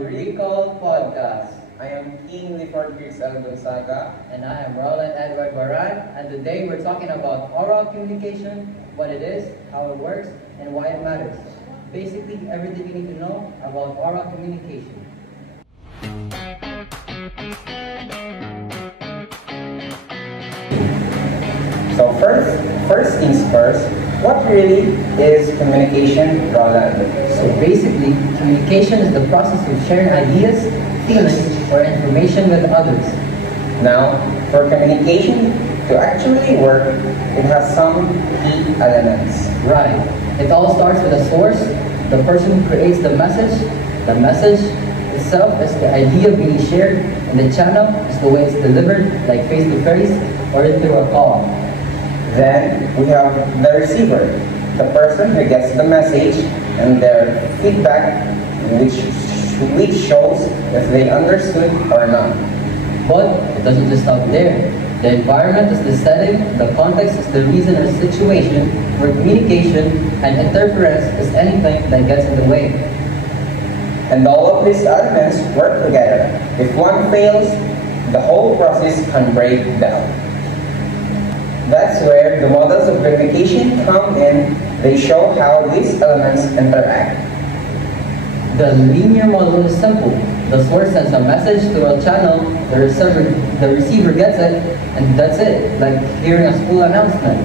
Recall Podcast. I am King Clifford Crixel Gonzaga. And I am Roland Edward Baran, and today we're talking about oral communication, what it is, how it works, and why it matters. Basically, everything you need to know about oral communication. So first things first, what really is communication, Roland? So basically, communication is the process of sharing ideas, feelings, or information with others. Now, for communication to actually work, it has some key elements. Right. It all starts with a source, the person who creates the message. The message itself is the idea being shared, and the channel is the way it's delivered, like face-to-face or through a call. Then we have the receiver, the person who gets the message and their feedback, which shows if they understood or not. But it doesn't just stop there. The environment is the setting, the context is the reason or situation where communication and interference is anything that gets in the way. And all of these elements work together. If one fails, the whole process can break down. That's where the models of communication come in. They show how these elements interact. The linear model is simple. The source sends a message through a channel, the receiver gets it, and that's it, like hearing a school announcement.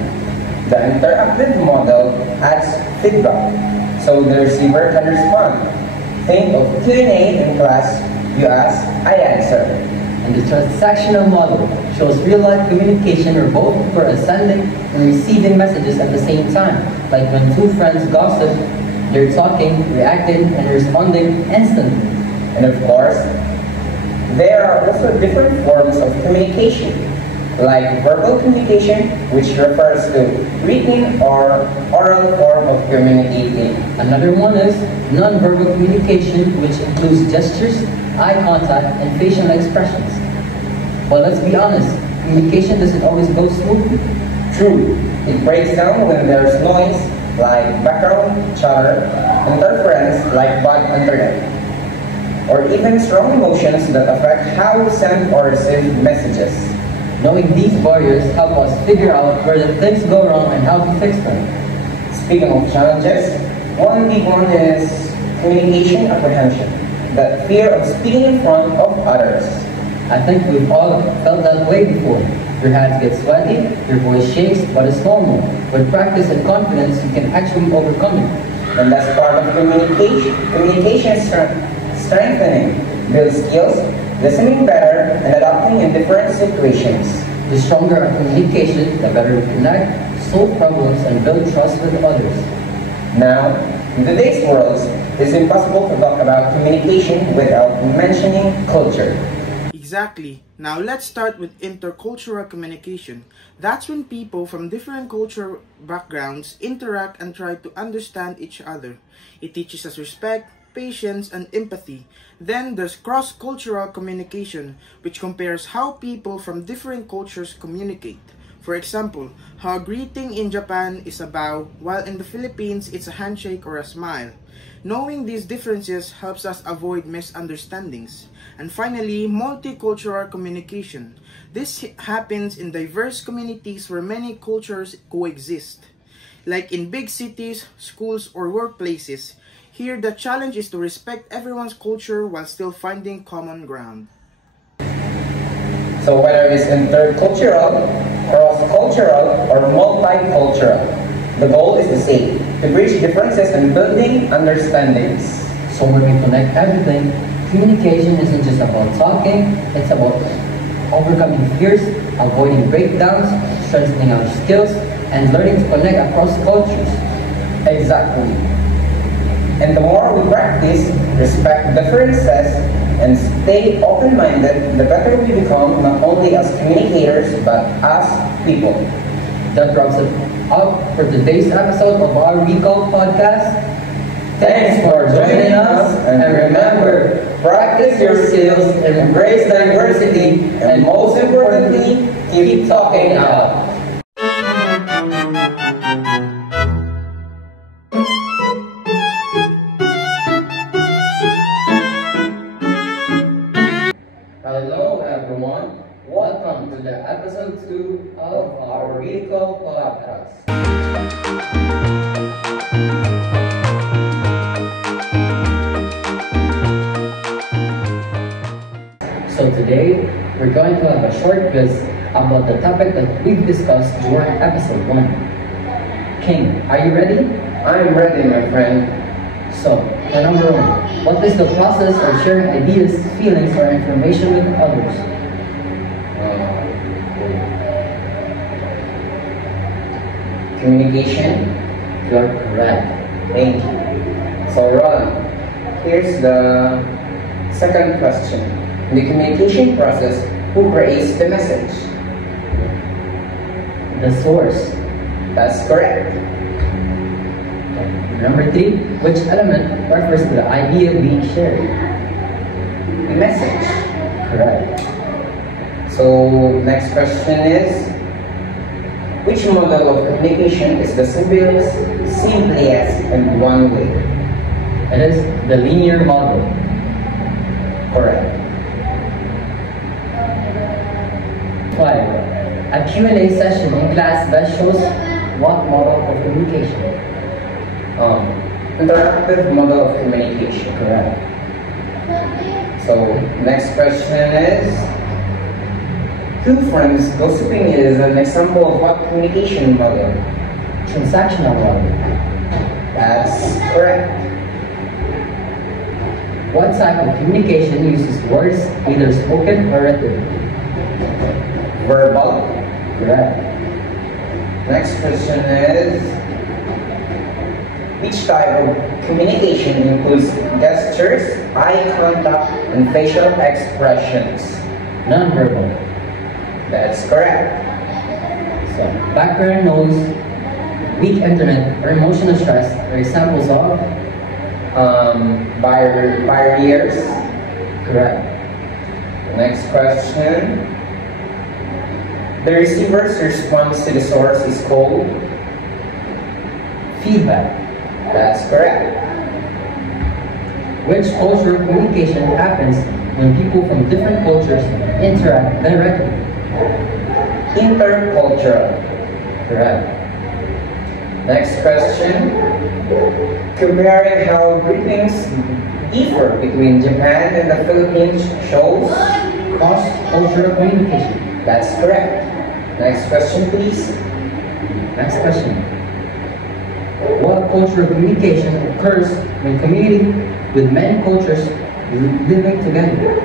The interactive model adds feedback, so the receiver can respond. Think of Q&A in class. You ask, I answer. And the transactional model shows real-life communication where both people are sending and receiving messages at the same time, like when two friends gossip. They're talking, reacting, and responding instantly. And of course, there are also different forms of communication, like verbal communication, which refers to written or oral form of communicating. Another one is non-verbal communication, which includes gestures, eye contact, and facial expressions. But let's be honest, communication doesn't always go smoothly. True, it breaks down when there's noise, like background chatter, interference like bad internet, or even strong emotions that affect how we send or receive messages. Knowing these barriers help us figure out where the things go wrong and how to fix them. Speaking of challenges, one big one is communication apprehension, that fear of speaking in front of others. I think we've all felt that way before. Your hands get sweaty, your voice shakes, but it's normal. With practice and confidence, you can actually overcome it. And that's part of communication. Communication strengthening, build skills, listening better, and adapting in different situations. The stronger our communication, the better we connect, solve problems, and build trust with others. Now, in today's world, it's impossible to talk about communication without mentioning culture. Exactly. Now let's start with intercultural communication. That's when people from different cultural backgrounds interact and try to understand each other. It teaches us respect, patience, and empathy. Then there's cross-cultural communication, which compares how people from different cultures communicate. For example, how a greeting in Japan is a bow, while in the Philippines it's a handshake or a smile. Knowing these differences helps us avoid misunderstandings. And finally, multicultural communication. This happens in diverse communities where many cultures coexist. Like in big cities, schools, or workplaces. Here, the challenge is to respect everyone's culture while still finding common ground. So whether it's intercultural, cross-cultural, or multicultural, the goal is the same, to bridge differences and building understandings. So when we connect everything, communication isn't just about talking, it's about overcoming fears, avoiding breakdowns, strengthening our skills, and learning to connect across cultures. Exactly. And the more we practice, respect differences, and stay open-minded, the better we become not only as communicators, but as people. That wraps it up for today's episode of our Recall Podcast. Thanks for joining us, and remember, practice your skills, embrace diversity, and most importantly, keep talking out. Welcome to the episode 2 of our Recall podcast. So today, we're going to have a short quiz about the topic that we've discussed during episode 1. King, are you ready? I'm ready, my friend. So, for number 1, what is the process of sharing ideas, feelings, or information with others? Communication. You're correct. Thank you. So, Ron, here's the second question. In the communication process, who creates the message? The source. That's correct. Number 3, which element refers to the idea being shared? The message. Correct. So, next question is, which model of communication is the simplest in one way? It is the linear model. Correct. 5, a Q&A session in class best shows what model of communication? Interactive model of communication. Correct. So, next question is, two friends gossiping is an example of what communication model? Transactional model. That's correct. What type of communication uses words, either spoken or written? Verbal. Correct. Next question is, which type of communication includes gestures, eye contact, and facial expressions? Non-verbal. That's correct. So, background noise, weak internet, or emotional stress are examples of? Barriers. Correct. Next question. The receiver's response to the source is called? Feedback. That's correct. Which cultural communication happens when people from different cultures interact directly? Intercultural. Correct. Next question. Comparing how greetings differ between Japan and the Philippines shows? Cross-cultural communication. That's correct. Next question, please. Next question. What cultural communication occurs when communicating with many cultures living together?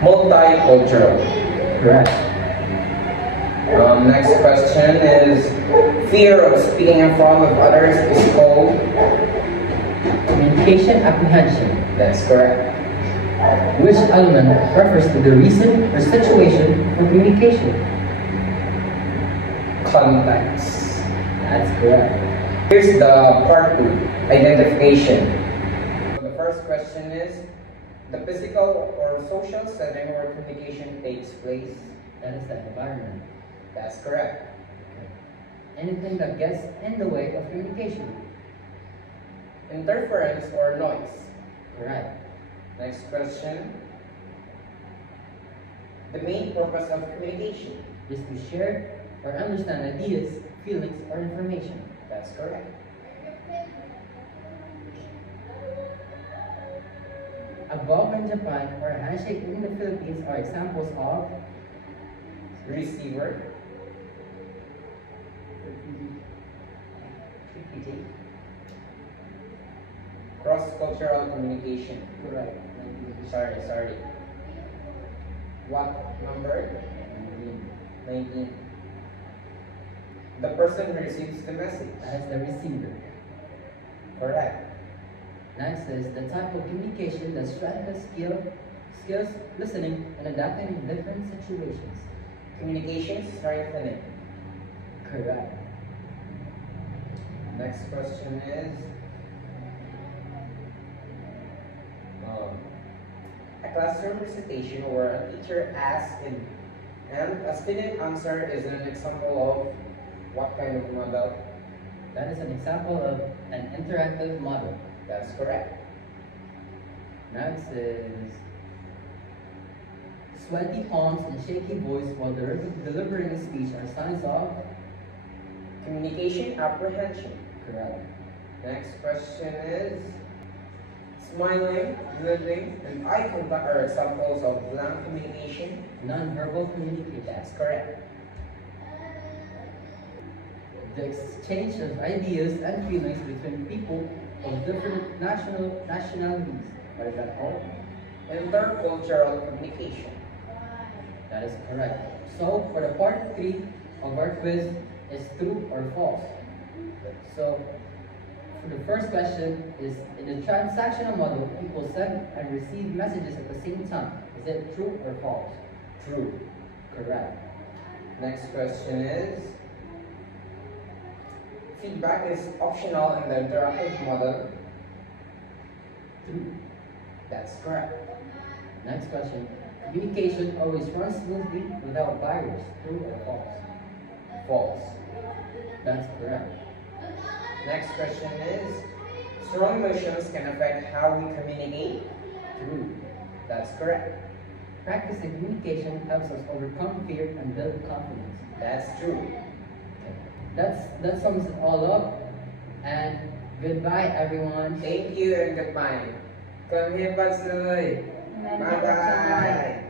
Multicultural. Correct. Next question is, fear of speaking in front of others is called? Communication apprehension. That's correct. Which element refers to the reason or situation for communication? Context. That's correct. Here's the part 2, identification. The first question is, the physical or social setting where communication takes place? That is the environment. That's correct. Anything that gets in the way of communication. Interference or noise? Correct. Next question. The main purpose of communication? Is to share or understand ideas, feelings, or information. That's correct. A bow in Japan or a handshake in the Philippines are examples of? Receiver. Cross-cultural communication. Correct. Sorry. What number? 19. The person who receives the message. That is the receiver. Correct. Next is the type of communication that strengthens skills listening and adapting in different situations. Communication strengthening. Correct. Next question is, a classroom presentation where a teacher asks and a student answer is an example of what kind of model? That is an example of an interactive model. That's correct. Next is Sweaty palms and shaky voice while delivering a speech are signs of communication apprehension. correct. Next question is, smiling, nodding, and eye contact are examples of blank communication. Non-verbal communication. That's correct. The exchange of ideas and feelings between people of different nationalities. What is that called? Intercultural communication. That is correct. So for the part 3 of our quiz is true or false. So for the first question is, in the transactional model, people send and receive messages at the same time. Is it true or false? True. Correct. Next question is, feedback is optional in the interactive model. True. That's correct. Next question. Communication always runs smoothly without barriers. True or false? False. That's correct. Next question is, strong emotions can affect how we communicate. True. That's correct. Practicing communication helps us overcome fear and build confidence. That's true. That sums it all up. And goodbye, everyone. Thank you and goodbye. Come here, Patsoy. Bye-bye.